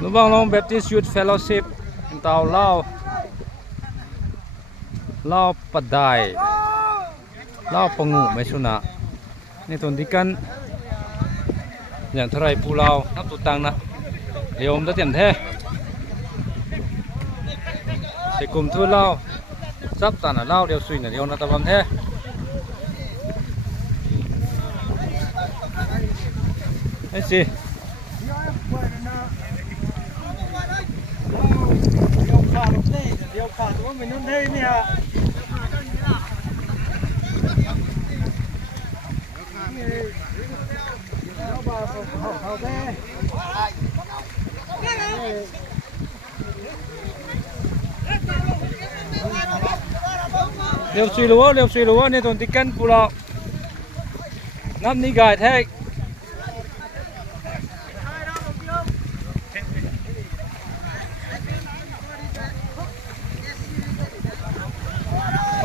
Lu bang long Baptist Youth Fellowship tàu lao padai lao pangu mai suna ni ton dikan yang tharai pulau nap tu tang na yom da tiam the se kum thu lao sắp tàn là lao đeo suy là đeo na tam the ấy gì điều khoản của mình không thấy nè. Liều suy lúa nên tồn tích cân phụ lọ ngắm đi gài thế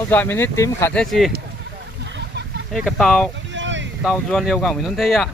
rồi mình tím khát thế gì cái tàu ruồn liều gạo mình không thấy ạ.